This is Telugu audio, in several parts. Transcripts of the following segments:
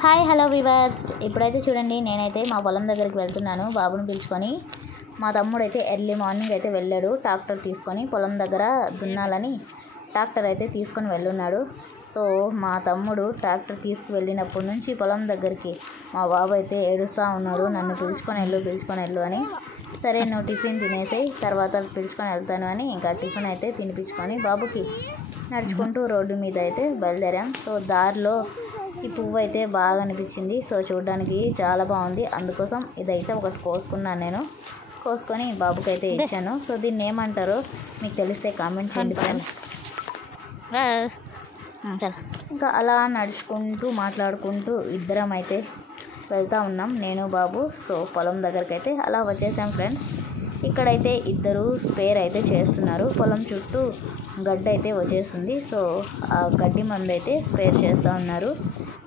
Hi hello viewers. ఇప్పుడైతే చూడండి, నేనైతే మా పొలం దగ్గరికి వెళ్తున్నాను బాబుని పిలుచుకొని. మా తమ్ముడైతే ఎర్లీ మార్నింగ్ అయితే వెళ్ళాడు ట్రాక్టర్ తీసుకొని పొలం దగ్గర దున్నాలని. ట్రాక్టర్ అయితే తీసుకొని వెళ్ళున్నాడు. సో మా తమ్ముడు ట్రాక్టర్ తీసుకువెళ్ళినప్పటి నుంచి పొలం దగ్గరికి మా బాబు అయితే ఏడుస్తూ ఉన్నాడు, నన్ను పిలుచుకొని వెళ్ళు అని. సరే నువ్వు టిఫిన్ తినేసాయి, తర్వాత పిలుచుకొని వెళ్తాను అని ఇంకా టిఫిన్ అయితే తినిపించుకొని బాబుకి నడుచుకుంటూ రోడ్డు మీద అయితే బయలుదేరాం. సో దారిలో ఈ పువ్వు అయితే బాగా అనిపించింది. సో చూడడానికి చాలా బాగుంది. అందుకోసం ఇదైతే ఒకటి కోసుకున్నాను. కోసుకొని బాబుకి అయితే ఇచ్చాను. సో దీన్ని ఏమంటారో మీకు తెలిస్తే కామెంట్ చేయండి ఫ్రెండ్స్. ఇంకా అలా నడుచుకుంటూ మాట్లాడుకుంటూ ఇద్దరం అయితే వెళ్తూ ఉన్నాం, నేను బాబు. సో పొలం దగ్గరికి అయితే అలా వచ్చేసాం ఫ్రెండ్స్. ఇక్కడైతే ఇద్దరు స్పేర్ అయితే చేస్తున్నారు. పొలం చుట్టూ గడ్డి అయితే వచ్చేస్తుంది. సో ఆ గడ్డి మందు అయితే స్పేర్ చేస్తూ ఉన్నారు.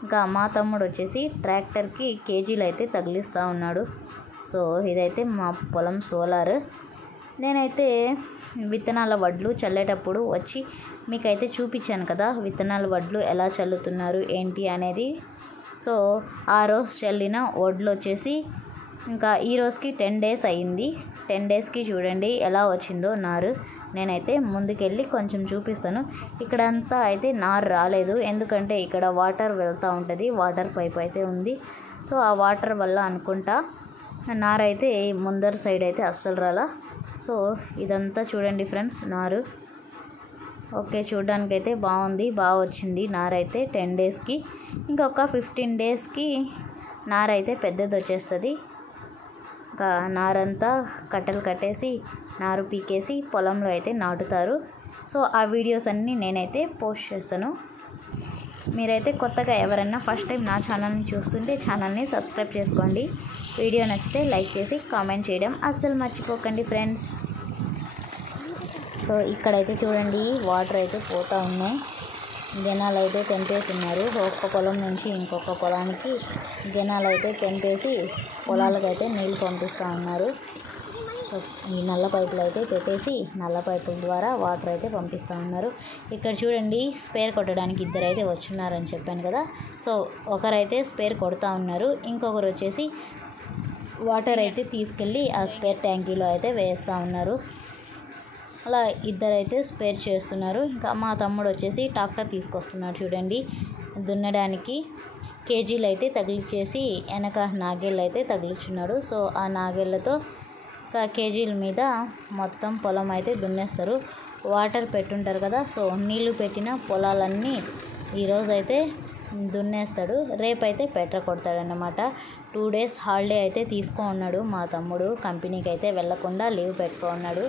ఇంకా మా తమ్ముడు వచ్చేసి ట్రాక్టర్కి కేజీలు అయితే తగిలిస్తూ ఉన్నాడు. సో ఇదైతే మా పొలం సోలార్. నేనైతే విత్తనాల వడ్లు చల్లేటప్పుడు వచ్చి మీకైతే చూపించాను కదా, విత్తనాల వడ్లు ఎలా చల్లుతున్నారు ఏంటి అనేది. సో ఆ రోజు చల్లిన వడ్లు వచ్చేసి ఇంకా ఈ రోజుకి 10 days అయ్యింది. 10 daysకి చూడండి ఎలా వచ్చిందో నారు. నేనైతే ముందుకెళ్ళి కొంచెం చూపిస్తాను. ఇక్కడంతా అయితే నారు రాలేదు, ఎందుకంటే ఇక్కడ వాటర్ వెళ్తూ ఉంటుంది, వాటర్ పైప్ అయితే ఉంది. సో ఆ వాటర్ వల్ల అనుకుంటా నారు అయితే ముందర సైడ్ అయితే అస్సలు రాలా. సో ఇదంతా చూడండి ఫ్రెండ్స్ నారు. ఓకే, చూడడానికైతే బాగుంది, బాగా వచ్చింది నారు అయితే 10 daysకి. ఇంకొక 15 daysకి నారు అయితే పెద్దది వచ్చేస్తుంది. ఇంకా నారంతా కట్టెలు కట్టేసి నారు పీకేసి పొలంలో అయితే నాటుతారు. సో ఆ వీడియోస్ అన్నీ నేనైతే పోస్ట్ చేస్తాను. మీరైతే కొత్తగా ఎవరైనా ఫస్ట్ టైం నా ఛానల్ని చూస్తుంటే ఛానల్ని సబ్స్క్రైబ్ చేసుకోండి. వీడియో నచ్చితే లైక్ చేసి కామెంట్ చేయడం అస్సలు మర్చిపోకండి ఫ్రెండ్స్. సో ఇక్కడైతే చూడండి వాటర్ అయితే పోతూ ఉన్నాయి. జనాలు అయితే తెంపేసి ఉన్నారు. ఒక్క పొలం నుంచి ఇంకొక పొలానికి జనాలు అయితే తెంపేసి పొలాలకైతే నీళ్ళు పంపిస్తూ ఉన్నారు. సో ఈ నల్ల పైపులు అయితే పెట్టేసి నల్ల పైపుల ద్వారా వాటర్ అయితే పంపిస్తూ ఉన్నారు. ఇక్కడ చూడండి స్పేర్ కొట్టడానికి ఇద్దరు అయితే వచ్చున్నారని చెప్పాను కదా. సో ఒకరైతే స్పేర్ కొడుతూ ఉన్నారు, ఇంకొకరు వచ్చేసి వాటర్ అయితే తీసుకెళ్ళి ఆ స్పేర్ ట్యాంకీలో అయితే వేస్తూ ఉన్నారు. అలా ఇద్దరైతే స్పేర్ చేస్తున్నారు. ఇంకా మా తమ్ముడు వచ్చేసి ట్రాక్టర్ తీసుకొస్తున్నాడు చూడండి దున్నడానికి. కేజీలు అయితే తగిలిచ్చేసి వెనక నాగేళ్ళు అయితే తగిలిచున్నాడు. సో ఆ నాగేళ్ళతో కేజీల మీద మొత్తం పొలం అయితే దున్నేస్తారు. వాటర్ పెట్టుంటారు కదా, సో నీళ్లు పెట్టిన పొలాలన్నీ ఈరోజు అయితే దున్నేస్తాడు. రేపైతే పెట్ర కొడతాడన్నమాట. 2 days హాలిడే అయితే తీసుకో ఉన్నాడు మా తమ్ముడు. కంపెనీకి అయితే వెళ్లకుండా లీవ్ పెట్టుకో ఉన్నాడు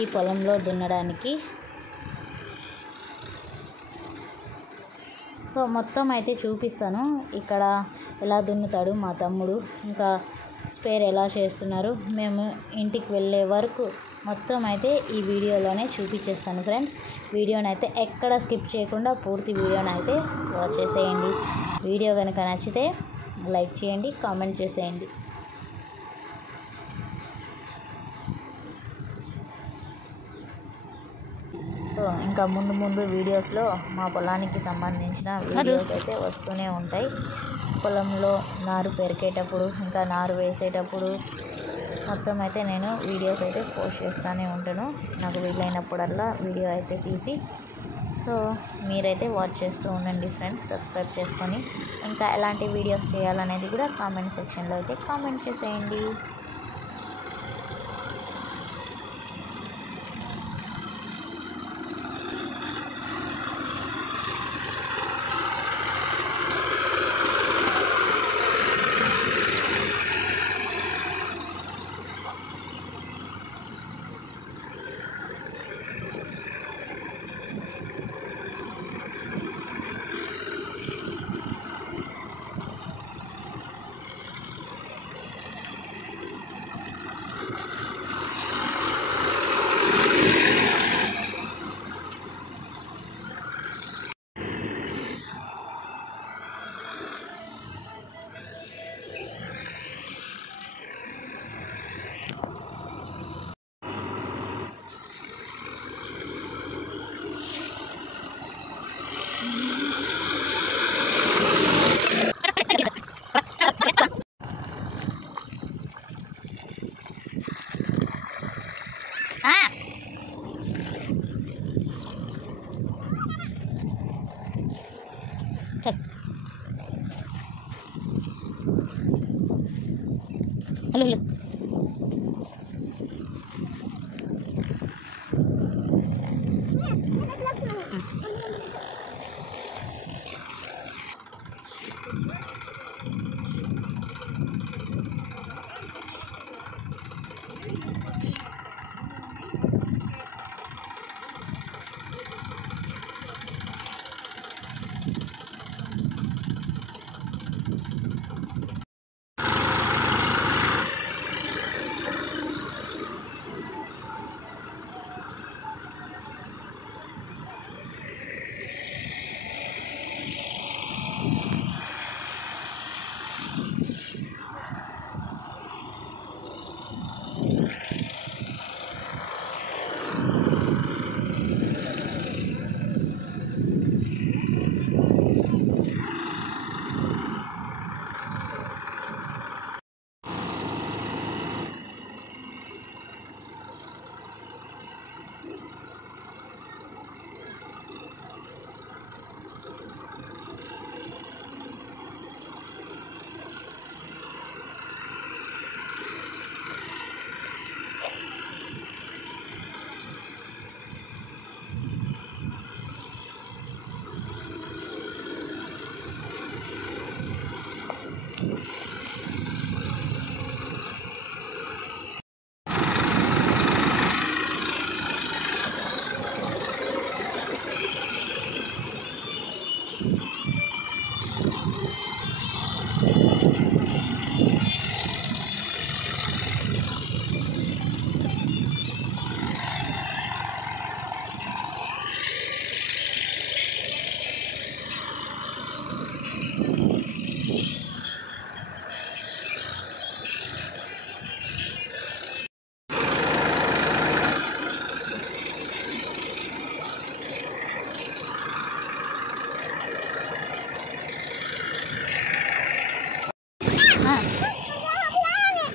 ఈ పొలంలో దున్నడానికి. సో మొత్తం అయితే చూపిస్తాను ఇక్కడ ఎలా దున్నుతాడు మా తమ్ముడు, ఇంకా స్పేర్ ఎలా చేస్తున్నారు. మేము ఇంటికి వెళ్ళే వరకు మొత్తం అయితే ఈ వీడియోలోనే చూపించేస్తాను ఫ్రెండ్స్. వీడియోనైతే ఎక్కడ స్కిప్ చేయకుండా పూర్తి వీడియోనైతే వాచ్ చేసేయండి. వీడియో కనుక నచ్చితే లైక్ చేయండి, కామెంట్ చేసేయండి. సో ఇంకా ముందు వీడియోస్లో మా పొలానికి సంబంధించిన వీడియోస్ అయితే వస్తూనే ఉంటాయి. పొలంలో నారు పెరికేటప్పుడు ఇంకా నారు వేసేటప్పుడు మొత్తం అయితే నేను వీడియోస్ అయితే పోస్ట్ చేస్తూనే ఉంటాను, నాకు వీలైనప్పుడల్లా వీడియో అయితే తీసి. సో మీరైతే వాచ్ చేస్తూ ఉండండి ఫ్రెండ్స్, సబ్స్క్రైబ్ చేసుకొని. ఇంకా ఎలాంటి వీడియోస్ చేయాలనేది కూడా కామెంట్ సెక్షన్లో అయితే కామెంట్ చేసేయండి. హలో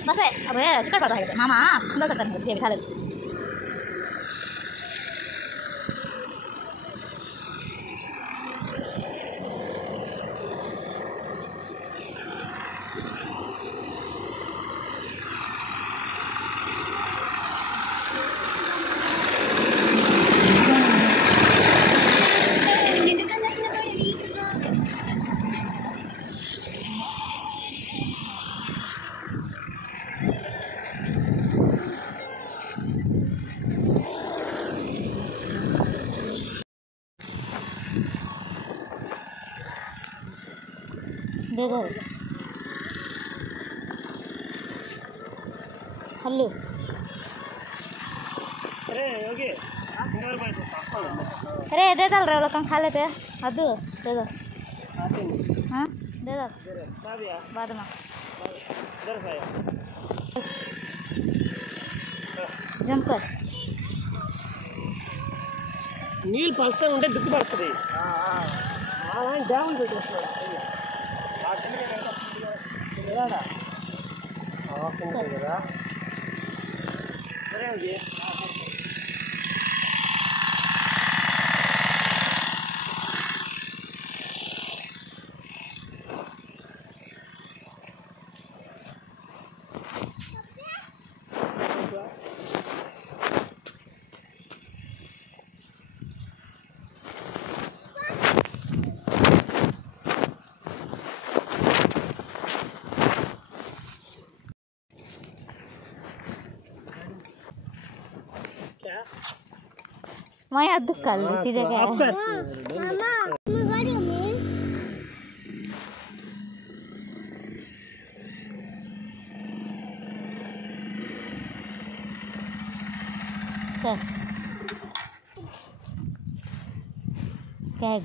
बस है अब चिकट पड़ता है मामा अंदर तक करने बिठा ले देखो हल्लू अरे दे दल रे लोग खा लेते अदू दे दो हाँ दे दो बाद में जंप कर नील पल्सर ఉంటే దుక్కు పడుతుంది డ్యామ్ मैं अद्दू कल इसी जगह है मामा गाड़ी में क्या